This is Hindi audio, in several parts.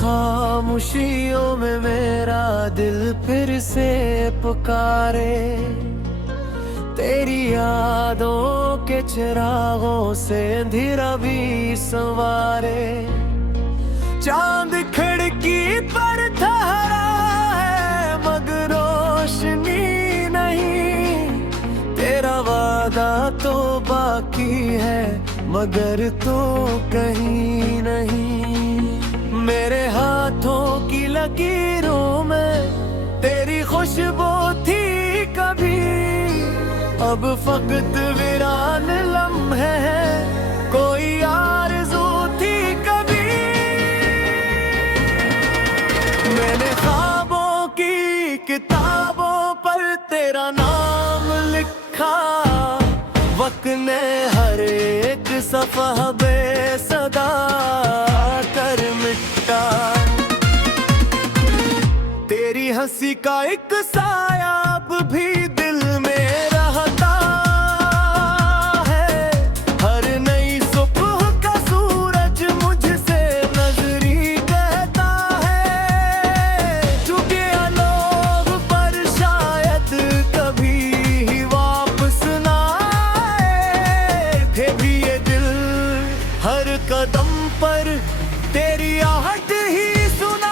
खामोशियों में मेरा दिल फिर से पुकारे, तेरी यादों के चिरागों से अंधेरा भी संवारे। चांद खिड़की पर ठहरा है मगर रोशनी नहीं, तेरा वादा तो बाकी है मगर तू कहीं नहीं। मेरे हाथों की लकीरों में तेरी खुशबू थी कभी, अब फकत वीरान लम्हे हैं, कोई आरज़ू थी कभी। मैंने ख्वाबों की किताबों पर तेरा नाम लिखा, वक्त ने हर एक सफ़हा बेसदा कर मिटा। तेरी हंसी का एक साया अब भी दिल में रहता है, हर नई सुबह का सूरज मुझसे नजरी कहता है। चुके लोग पर शायद कभी ही वापस ना आए, थे भी ये दिल हर कदम पर तेरी आहट ही सुना।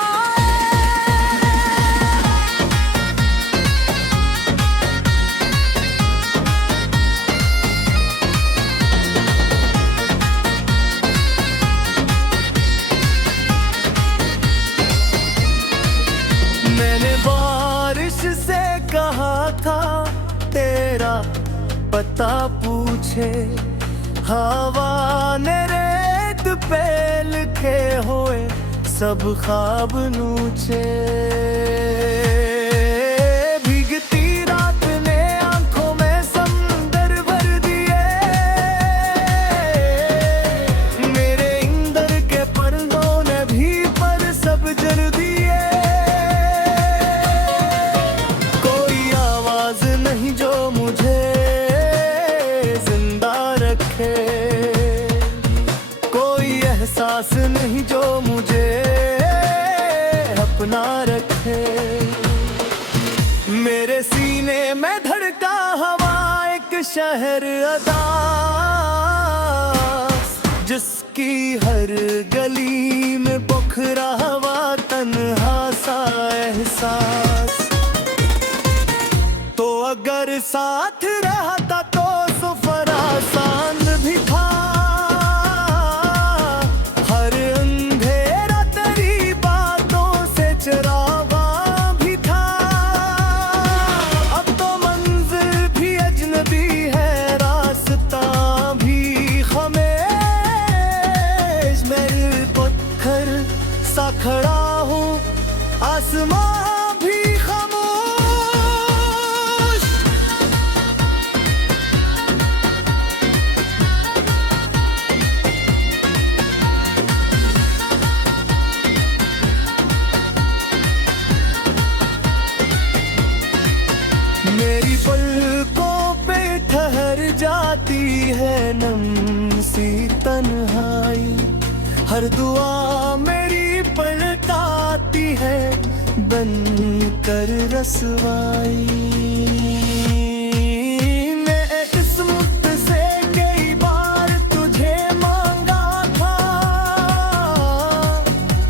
मैंने बारिश से कहा था तेरा पता पूछे, हवा ने रेत पे लिखे हुए सब ख्वाब नूचे। भीगती रात ने आंखों में समंदर भर दिए, मेरे इंदर के पर्दों ने भी पर सब जल दिए। कोई आवाज नहीं जो मुझे जिंदा रखे, कोई एहसास नहीं जो मुझे अपना रखे। मेरे सीने में धड़का हवा एक शहर अदा, जिसकी हर गली में बुखरा हवा तन्हा सा एहसास। तो अगर साथ रहता तो सफर आसान भी था, हर अंधेरा तेरी बातों से चरावा भी था। अब तो मंजिल भी अजनबी है, रास्ता भी खामोश, मैं पत्थर सा खड़ा हूँ, आसमां भी खामोश। मेरी पलकों पे ठहर जाती है नम सी तन्हाई, हर दुआ मेरी पलटाती है बन कर रसवाई। मैं किस्मत से कई बार तुझे मांगा था,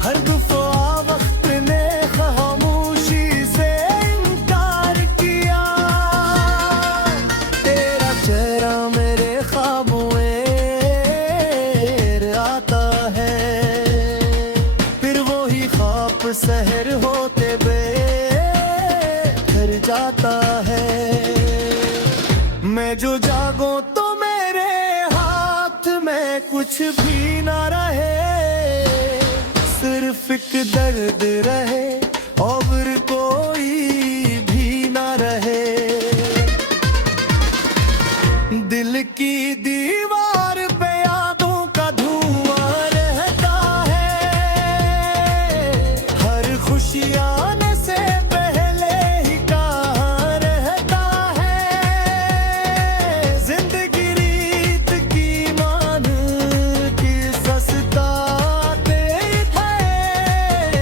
हर दफा वक्त ने खामोशी से इनकार किया। तेरा चेहरा मेरे ख्वाबों में आता है, फिर वो ही ख्वाब सहर होते बे घर जाता है। मैं जो जागूं तो मेरे हाथ में कुछ भी ना रहे, सिर्फ एक दर्द रहे और कोई भी ना रहे। दिल की दीवार पे यादों का धुआं रहता है, हर खुशी आने से पहले ही कहाँ रहता है। जिंदगी रीत की मान की सस्ता देता है,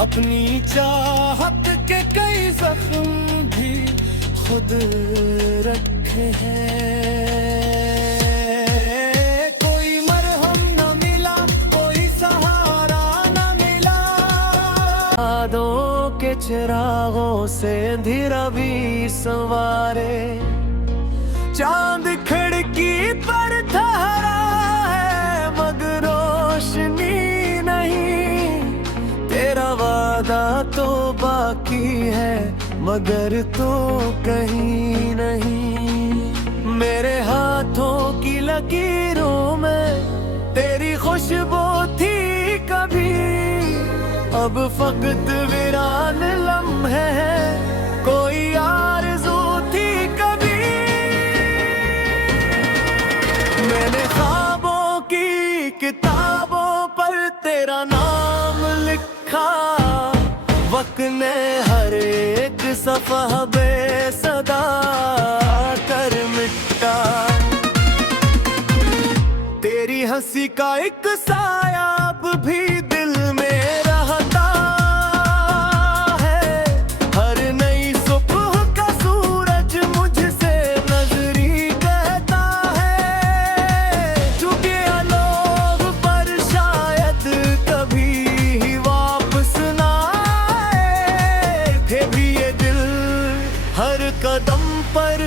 अपनी चाहत के कई जख्म भी खुद रखे हैं। कोई मरहम न मिला, कोई सहारा न मिला, यादों के चिरागों से अंधेरा भी संवारे। चांद खिड़की पर ठहरा है मगर रोशनी नहीं, तेरा वादा तो बाकी है मगर तो कहीं नहीं। मेरे हाथों की लकीरों में तेरी खुशबू थी कभी, अब फकत वीरान लम्हे हैं, कोई आरज़ू थी कभी। मैंने ख्वाबों की किताबों पर तेरा नाम लिखा, वक्त ने हर एक सफ़ा बेसदा कर मिटा। तेरी हंसी का एक साया अब भी दिल में रहता है, हर नई सुबह का सूरज मुझसे नजरी कहता है। चुके लोग पर शायद कभी ही वापस ना आए, थे भी ये दिल हर कदम पर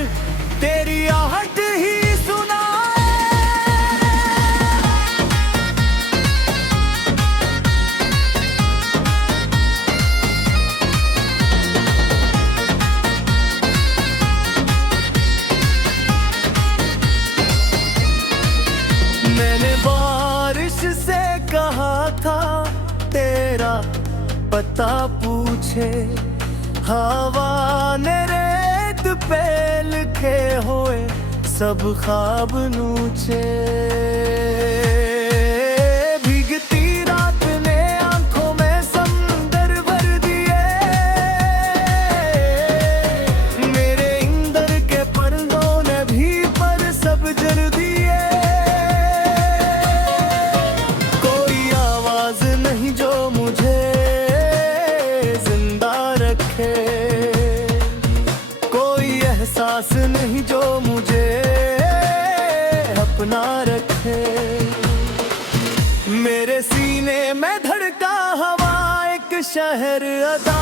तेरी आहट ही सुनाए। मैंने बारिश से कहा था तेरा पता पूछे, हवा ने रेत पे लिखे हुए सब ख्वाब नूचे। भीगती रात ने आंखों में समंदर भर दिए, मेरे इंदर के पर्दों ने भी पर सब जल दिए। कोई आवाज नहीं जो मुझे जिंदा रखे, कोई एहसास नहीं जो मुझे अपना रखे। मेरे सीने में धड़का हवा एक शहर अदास,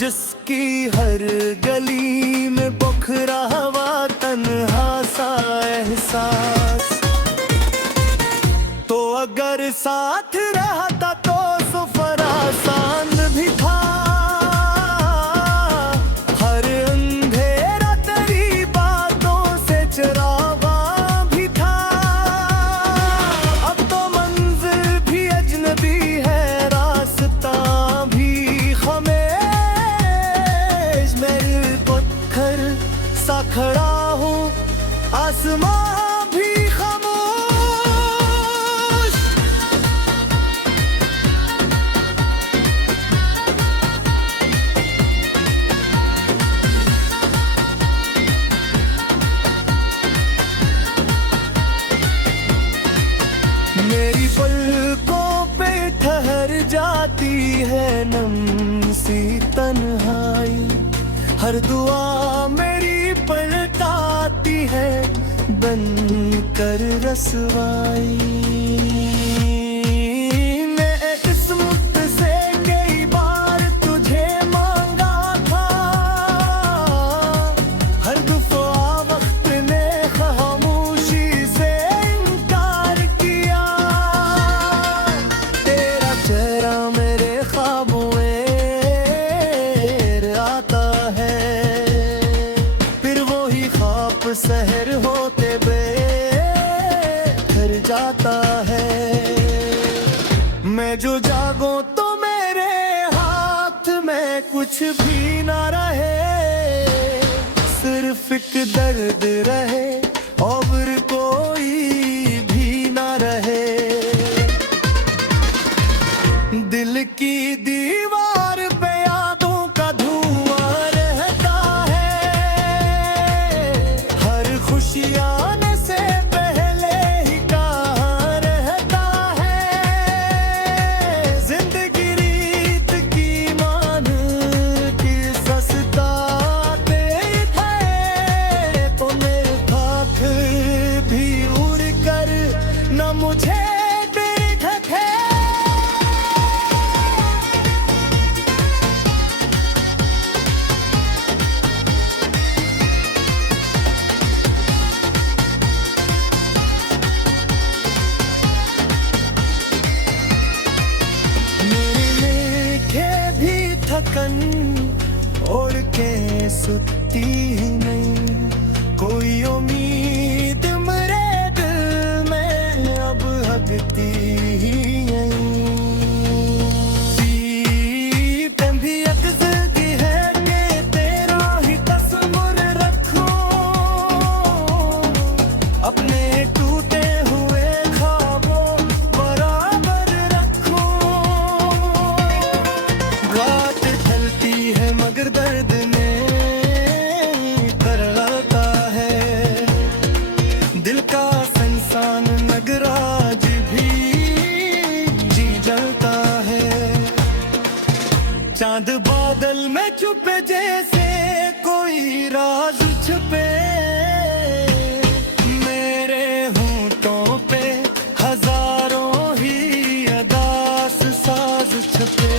जिसकी हर गली में बुखरा हवा तन्हा सा एहसास। तो अगर साथ रहता तो सुफरा सांद भी था, हर अंधेरा तेरी बातों से चरागा भी था। अब तो मंजिल भी अजनबी है, रास्ता भी खमेश। मैं पत्थर सा खड़ा हूँ, आसमां भी खामोश। मेरी पलकों पे ठहर जाती है नम सी तन्हाई, हर दुआ मेरी पलटाती है बन कर रसवाई। मैं किस्मत से कई बार तुझे मांगा था, हर दफा वक्त ने खामोशी से इनकार किया। तेरा चेहरा मेरे ख्वाबों में आता है, फिर वो ही ख्वाब सहर होते बेखर जाता है। मैं जो जागूं तो मेरे हाथ में कुछ भी ना रहे, सिर्फ एक दर्द रहे और कोई भी ना रहे। दिल की दीवार पे यादों का धुआं रहता है, हर खुशी आने से पहले ही कहाँ रहता है। धड़कन ओढ़ के सुती ही नहीं, कोई उम्मीद मेरे दिल में अब हगती ही नहीं। भी एक जिंदगी है कि तेरा ही तस्वीर रखूं, अपने टूटे हुए ख्वाबों बराबर रखूं। रात ढलती है मगर दर्द में करलाता है, दिल का संसान मगर आज भी जी जलता है। चांद बादल में छुपे जैसे कोई राज छुपे, मेरे होंठों पे हजारों ही अदास साज छुपे।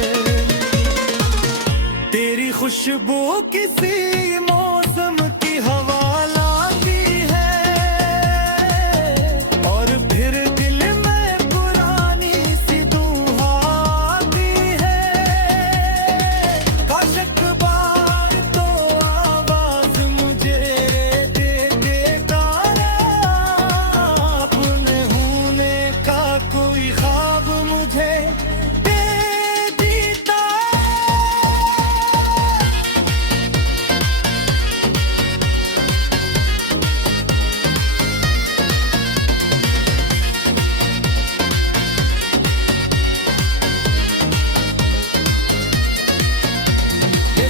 तेरी खुशबू किसी मौसम की हवा लाती है, और फिर दिल में पुरानी सी दुआ आती है। काश बार तो आवाज मुझे दे देता, अपने होने का कोई ख्वाब मुझे दे देता।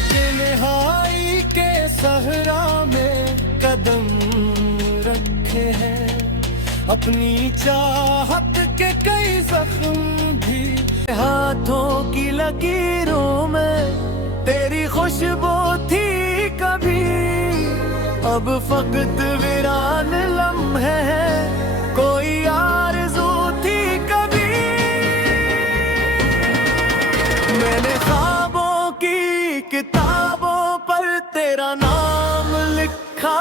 तन्हाई के सहरा में कदम रखे हैं, अपनी चाहत के कई जख्म भी। हाथों की लकीरों में तेरी खुशबू थी कभी, अब फकत वीरान लम्हे हैं, कोई आरज़ू थी कभी। मैंने ख्वाबों की किताबों पर तेरा नाम लिखा,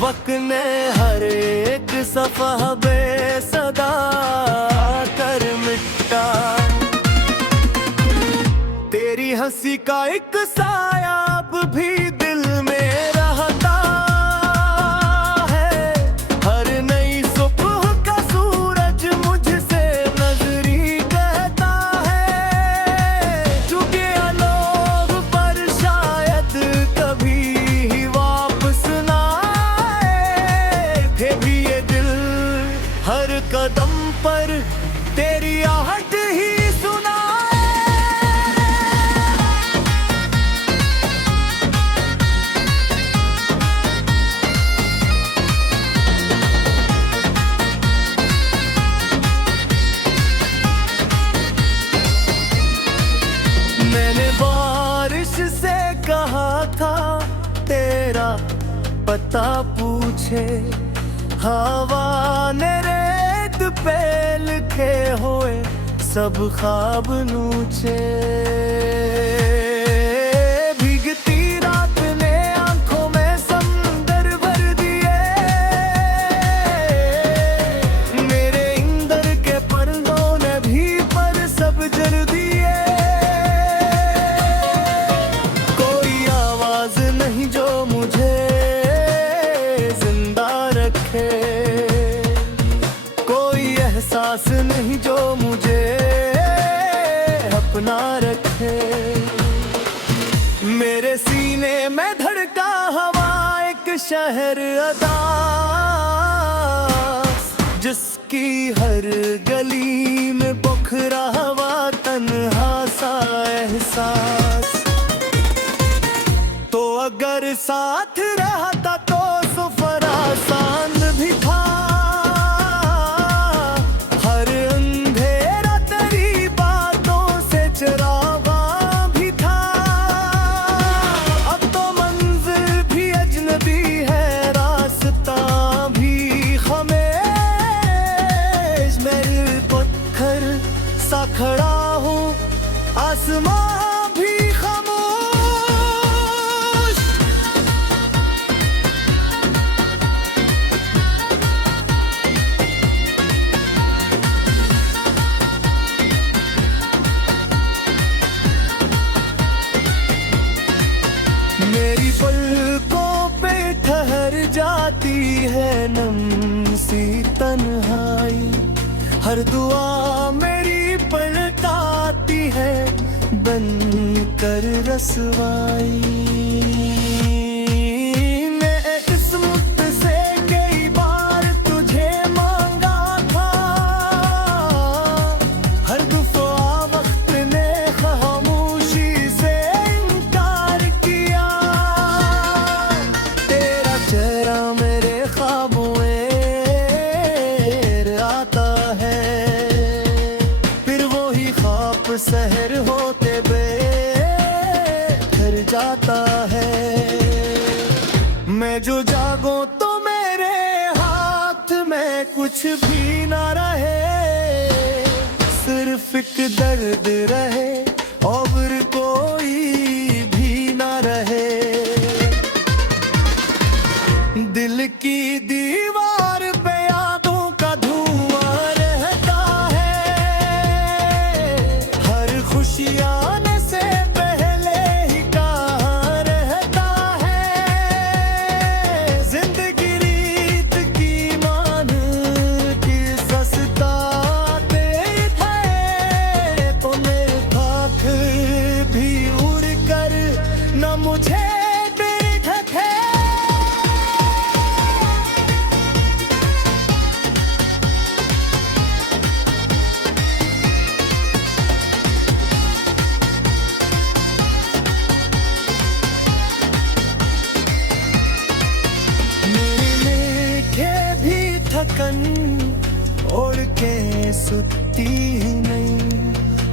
वक्त ने हर एक सफ़ा बेसदा कर मिटा। तेरी हंसी का एक साया अब भी दिल में रहता है, हर नई सुबह का सूरज मुझसे नजरी कहता है। चुके लोग पर शायद कभी ही वापस ना आए, थे भी ये दिल हर कदम पर तेरी आहट ही सुनाए। मैंने बारिश से कहा था तेरा पता पूछे, हवा ने रेत पे लिखे हुए सब ख्वाब नूचे। भीगती रात ने आंखों में समंदर भर दिए, मेरे इंदर के पर्दों ने भी पर सब जल दिए। कोई आवाज नहीं जो मुझे जिंदा रखे, कोई एहसास नहीं जो मुझे अपना रखे। मेरे सीने में धड़का हवा एक शहर अदा, जिसकी हर गली में बखरा हवा तन्हा सा एहसास। तो अगर साथ रहता तो सुफरा सांद भी था, हर अंधेरा तेरी बातों से चरावा भी था। अब तो मंजिल भी अजनबी है, रास्ता भी खामोश। मैं पत्थर सा खड़ा हूँ, आसमां भी खामोश। हर दुआ मेरी पलटाती है बन कर रसवाई। मैं किस्मत से कई बार तुझे मांगा था, हर दफा वक्त ने खामोशी से इनकार किया। तेरा चेहरा मेरे ख्वाबों में आता है, फिर वो ही ख्वाब सहर होते बेखर जाता है। मैं जो जागूं तो मेरे हाथ में कुछ भी ना रहे, सिर्फ एक दर्द रहे और कोई भी ना रहे। दिल की दीवार पे यादों का धुआं रहता है, हर खुशी आने से पहले ही कहाँ रहता है। जिंदगी रीत की मान की सस्ता देत है, तो मेरे खाक भी उड़ कर न मुझे देखत है। थकन ओढ़ के सुती नहीं,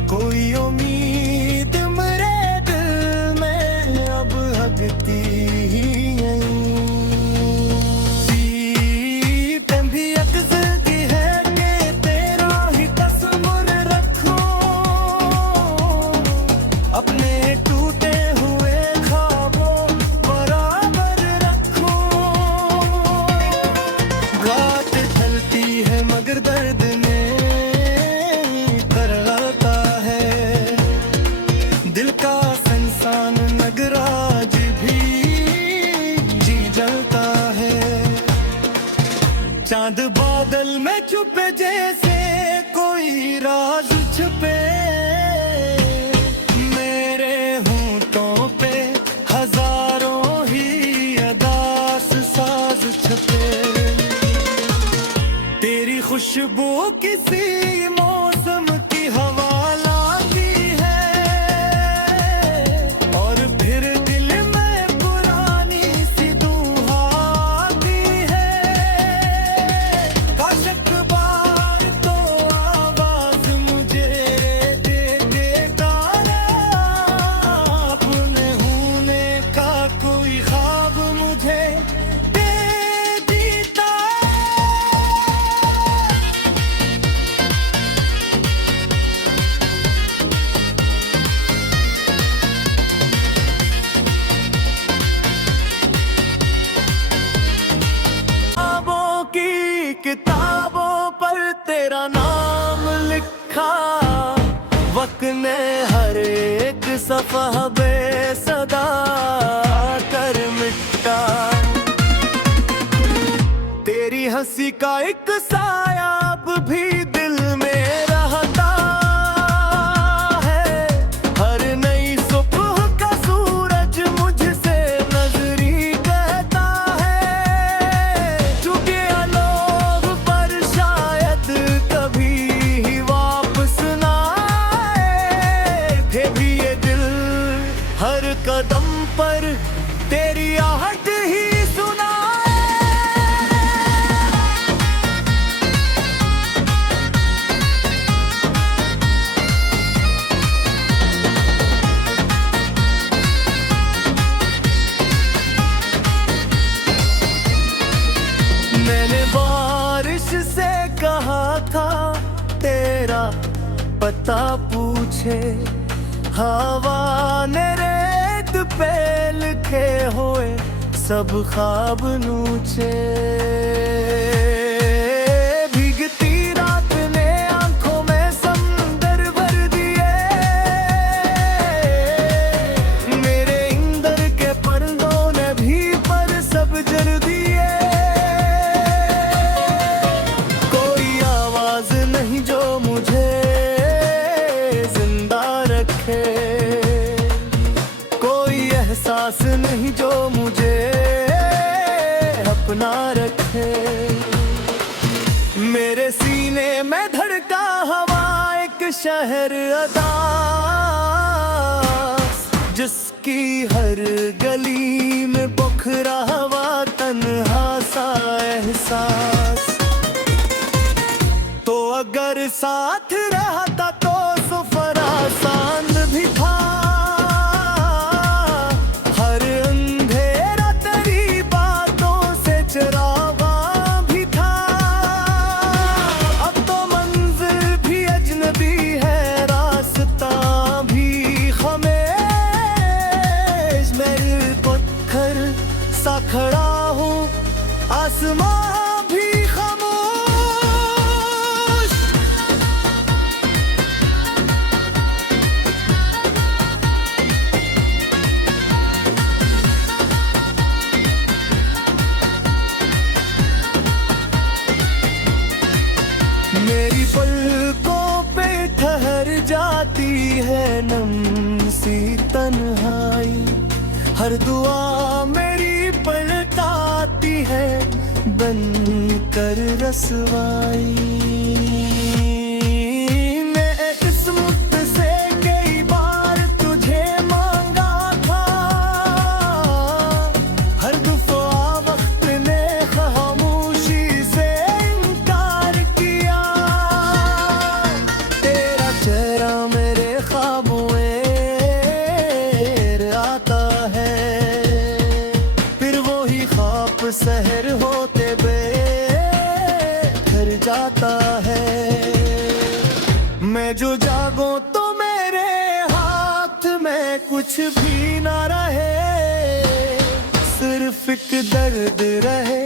कोई उम्मीद मेरे दिल में अब हगती नहीं। भी अक्सदी है कि तेरा ही तस्वीर रखूं, अपने टूटे हुए ख्वाबों बराबर रखूं। मगर दर्द में करलाता है, दिल का संसान नगर आज भी जी जलता है। चांद बादल में छुपे जैसे कोई राज छुपे, मेरे होंठों पे हजारों ही अदास साज छुपे। तेरी खुशबू किसी मौसम की हवा लाती है, और फिर दिल में पुरानी सी दुआ आती है। काशक बार तो आवाज मुझे दे देता, अपने होने का कोई ख्वाब मुझे किताबों पर तेरा नाम लिखा, वक्त ने हर एक सफ़ा बेसदा कर मिटा। तेरी हंसी का एक साया अब भी दिल में रहता है, हर नई सुबह का सूरज मुझसे नजरी कहता है। चुके लोग पर शायद कभी ही वापस ना आए, फिर भी ये दिल हर कदम पर तेरी आहट ही सुनाए। मैंने बारिश से कहा था तेरा पता पूछे, हवा ने रेत पे लिखे हुए सब ख्वाब नूचे। भीगती रात ने आंखों में समंदर भर दिए, मेरे इंदर के पर्दों ने भी पर सब जल दिए। कोई आवाज नहीं शहर अदास, जिसकी हर गली में बुखरा हुआ तन्हा सा एहसास। तो अगर साथ रहता तो सुफरा सांद भी था, हर अंधेरा तेरी बातों से चरावा भी था। अब तो मंजिल भी अजनबी है, रास्ता भी खमेश। मैं पत्थर सा खड़ा हूँ, आसमां भी खामोश। मेरी पलकों पे ठहर जाती है नम सी तन्हाई, हर दुआ मेरी पलटाती है बन कर रसवाई। मैं किस्मत से कई बार तुझे मांगा था, हर दफा वक्त ने खामोशी से इनकार किया। तेरा चेहरा मेरे ख्वाबों में आता है, फिर वो ही ख्वाब सहर होते बेघर जाता है। मैं जो जागूं तो मेरे हाथ में कुछ भी ना रहे, सिर्फ एक दर्द रहे